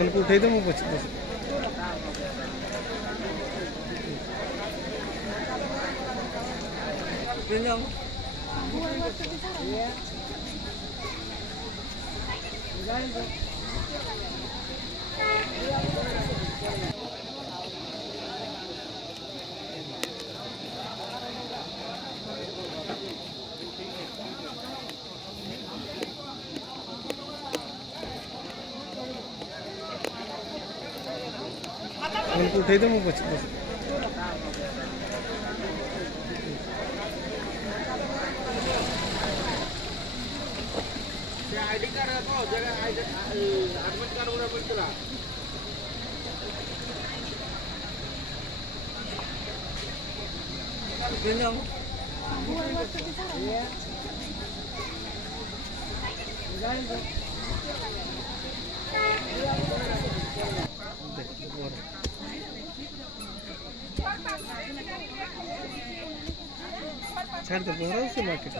उनको उठाई दो मैं बस उनको उठाई दो मैं बस आईडी कार्ड रखो जगह एडमिट कार्ड पूरा मिलता छाड़ दो बोरा से मार्केट